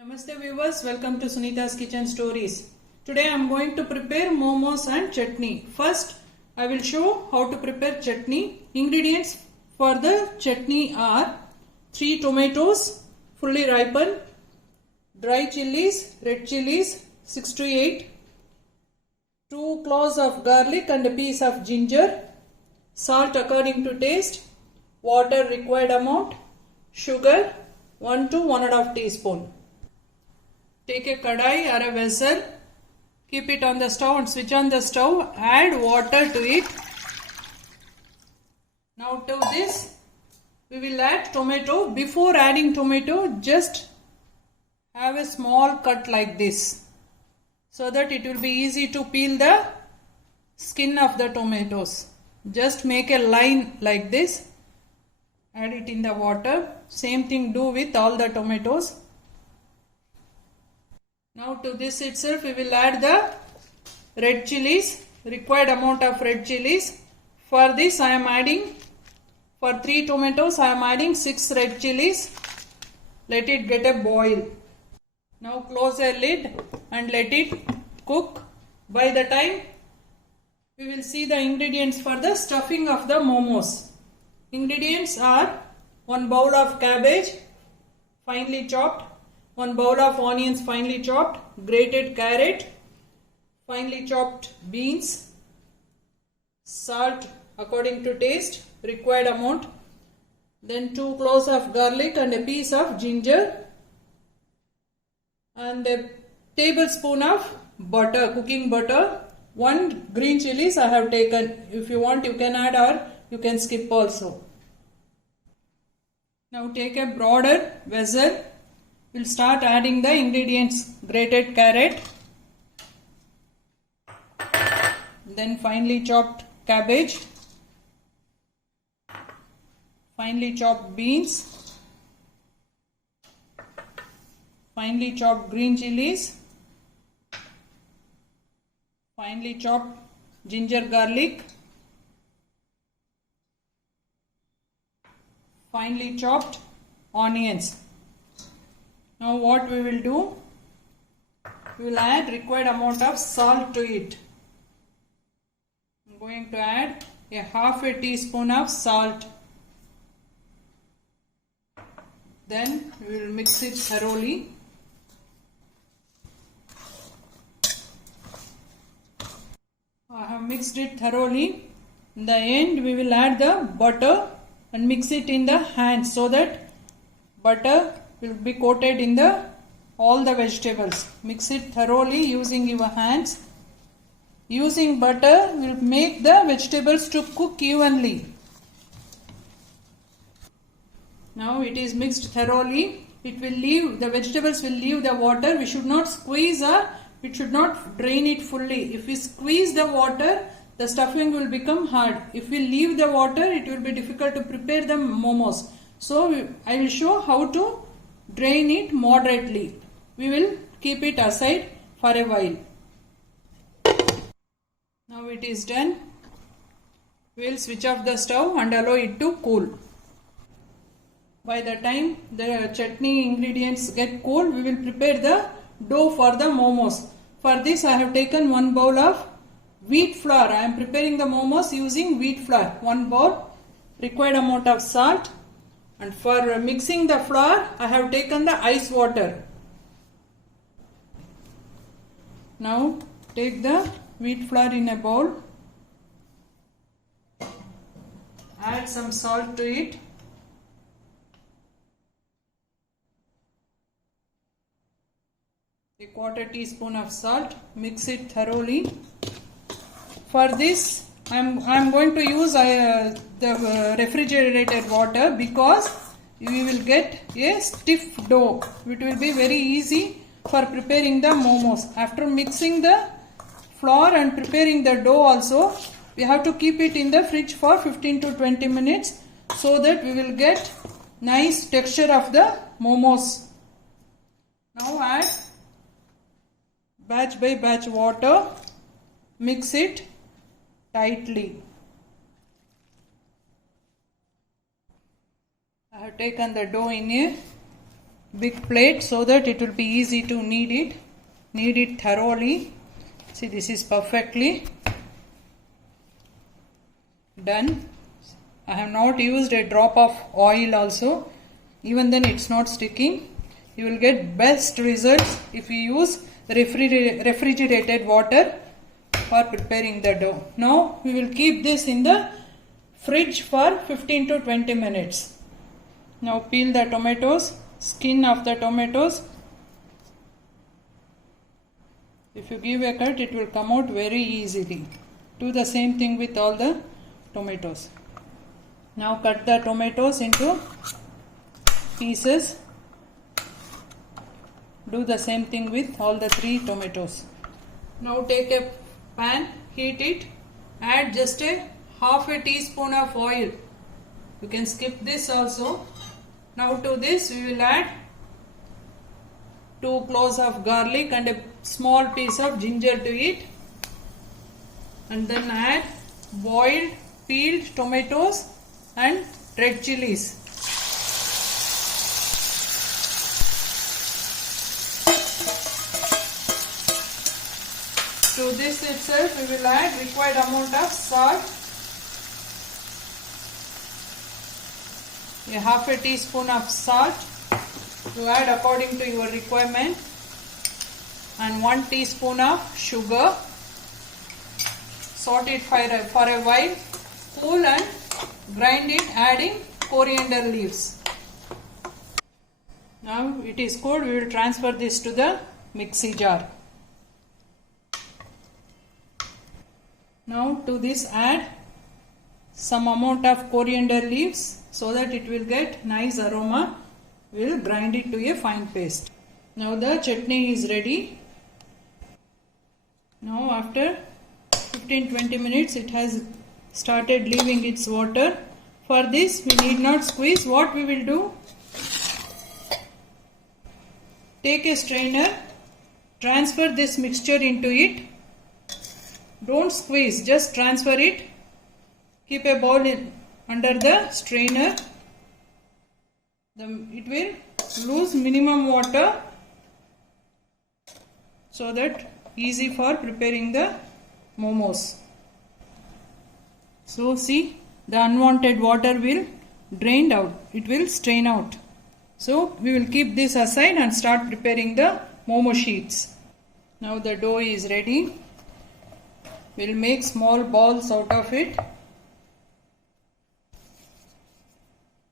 Namaste viewers, welcome to Sunita's Kitchen Stories. Today I am going to prepare momos and chutney. First I will show how to prepare chutney. Ingredients for the chutney are 3 tomatoes fully ripened, dry chilies, red chilies 6 to 8, 2 cloves of garlic and a piece of ginger, salt according to taste, water required amount, sugar 1 to 1.5 teaspoon. Take a kadai or a vessel, keep it on the stove and switch on the stove, add water to it. Now to this we will add tomato. Before adding tomato, just have a small cut like this so that it will be easy to peel the skin of the tomatoes. Just make a line like this, add it in the water. Same thing do with all the tomatoes. Now to this itself we will add the red chilies, required amount of red chilies. For this I am adding, for 3 tomatoes I am adding 6 red chilies. Let it get a boil. Now close a lid and let it cook. By the time we will see the ingredients for the stuffing of the momos. Ingredients are 1 bowl of cabbage finely chopped, 1 bowl of onions finely chopped, grated carrot, finely chopped beans, salt according to taste, required amount, then 2 cloves of garlic and a piece of ginger, and a tablespoon of butter, cooking butter, 1 green chilies I have taken. If you want you can add or you can skip also. Now take a broader vessel. We'll start adding the ingredients: grated carrot, then finely chopped cabbage, finely chopped beans, finely chopped green chilies, finely chopped ginger garlic, finely chopped onions. Now what we will do, we will add required amount of salt to it. I am going to add a half a teaspoon of salt. Then we will mix it thoroughly. I have mixed it thoroughly. In the end we will add the butter and mix it in the hands so that butter will be coated in all the vegetables. Mix it thoroughly using your hands. Using butter will make the vegetables to cook evenly. Now it is mixed thoroughly. It will leave, the vegetables will leave the water. We should not squeeze or we should not drain it fully. If we squeeze the water, the stuffing will become hard. If we leave the water, it will be difficult to prepare the momos. So I will show how to drain it moderately. We will keep it aside for a while. Now it is done. We will switch off the stove and allow it to cool. By the time the chutney ingredients get cool, we will prepare the dough for the momos. For this I have taken 1 bowl of wheat flour. I am preparing the momos using wheat flour. 1 bowl, required amount of salt. And for mixing the flour, I have taken the ice water. Now take the wheat flour in a bowl. Add some salt to it. A 1/4 teaspoon of salt. Mix it thoroughly. For this, I am going to use the refrigerated water because we will get a stiff dough. It will be very easy for preparing the momos. After mixing the flour and preparing the dough also, we have to keep it in the fridge for 15 to 20 minutes so that we will get nice texture of the momos. Now add batch by batch water. Mix it tightly. I have taken the dough in a big plate so that it will be easy to knead it thoroughly. See, this is perfectly done. I have not used a drop of oil also. Even then it's not sticking. You will get best results if you use refrigerated water for preparing the dough. Now we will keep this in the fridge for 15 to 20 minutes. Now peel the tomatoes, skin of the tomatoes. If you give a cut, it will come out very easily. Do the same thing with all the tomatoes. Now cut the tomatoes into pieces. Do the same thing with all the 3 tomatoes. Now take a pan, heat it, add just half a teaspoon of oil. You can skip this also. Now to this we will add 2 cloves of garlic and a small piece of ginger to it, and then add boiled peeled tomatoes and red chilies. To this itself we will add required amount of salt, a half a teaspoon of salt. You add according to your requirement, and 1 teaspoon of sugar. Saute it for a while, cool, and grind it, adding coriander leaves. Now it is cold, we will transfer this to the mixie jar. Now to this add some amount of coriander leaves so that it will get nice aroma. We will grind it to a fine paste. Now the chutney is ready. Now after 15-20 minutes it has started leaving its water. For this we need not squeeze. What we will do, take a strainer, transfer this mixture into it. Don't squeeze, just transfer it. Keep a bowl under the strainer. It will lose minimum water so that easy for preparing the momos. So see, the unwanted water will drain out. It will strain out. So we will keep this aside and start preparing the momo sheets. Now the dough is ready. We will make small balls out of it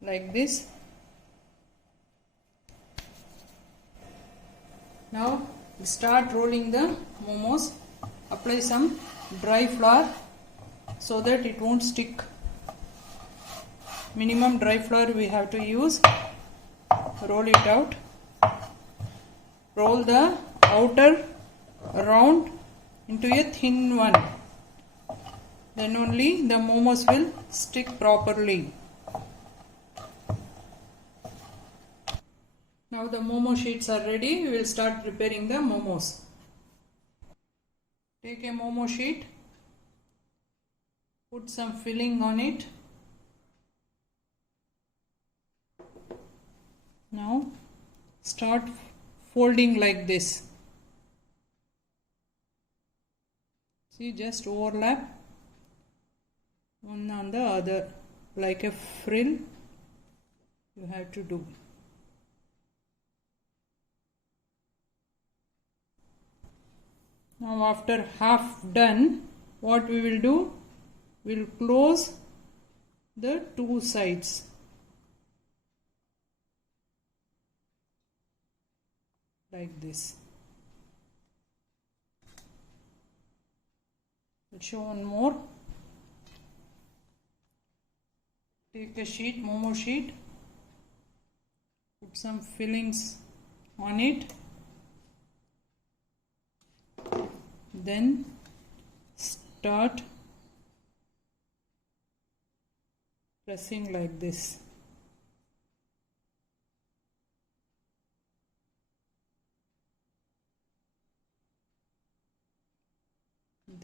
like this. Now start rolling the momos. Apply some dry flour so that it won't stick. Minimum dry flour we have to use. Roll it out. Roll the outer round into a thin one. Then only the momos will stick properly. Now the momo sheets are ready. We will start preparing the momos. Take a momo sheet, put some filling on it. Now start folding like this. See, just overlap one on the other like a frill you have to do. Now after half done, what we will do, we will close the 2 sides. Like this. Let's show one more. Take a sheet, momo sheet, put some fillings on it. Then start pressing like this.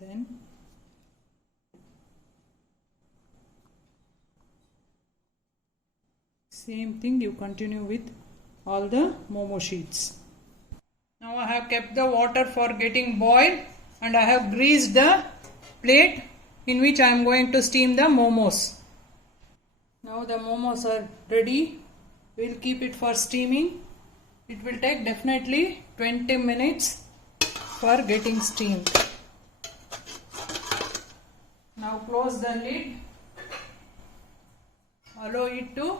Then same thing you continue with all the momo sheets. Now I have kept the water for getting boiled and I have greased the plate in which I am going to steam the momos. Now the momos are ready. We will keep it for steaming. It will take definitely 20 minutes for getting steamed. Now close the lid. Allow it to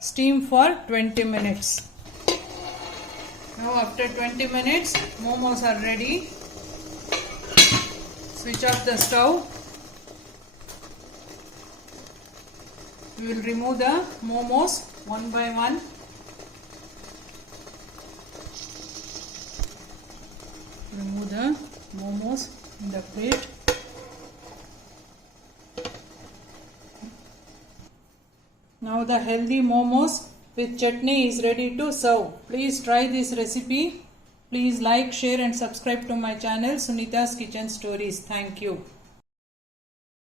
steam for 20 minutes. Now after 20 minutes, momos are ready. Switch off the stove. We will remove the momos one by one. Remove the momos in the plate. Now the healthy momos with chutney is ready to serve. Please try this recipe. Please like, share and subscribe to my channel Sunita's Kitchen Stories. Thank you.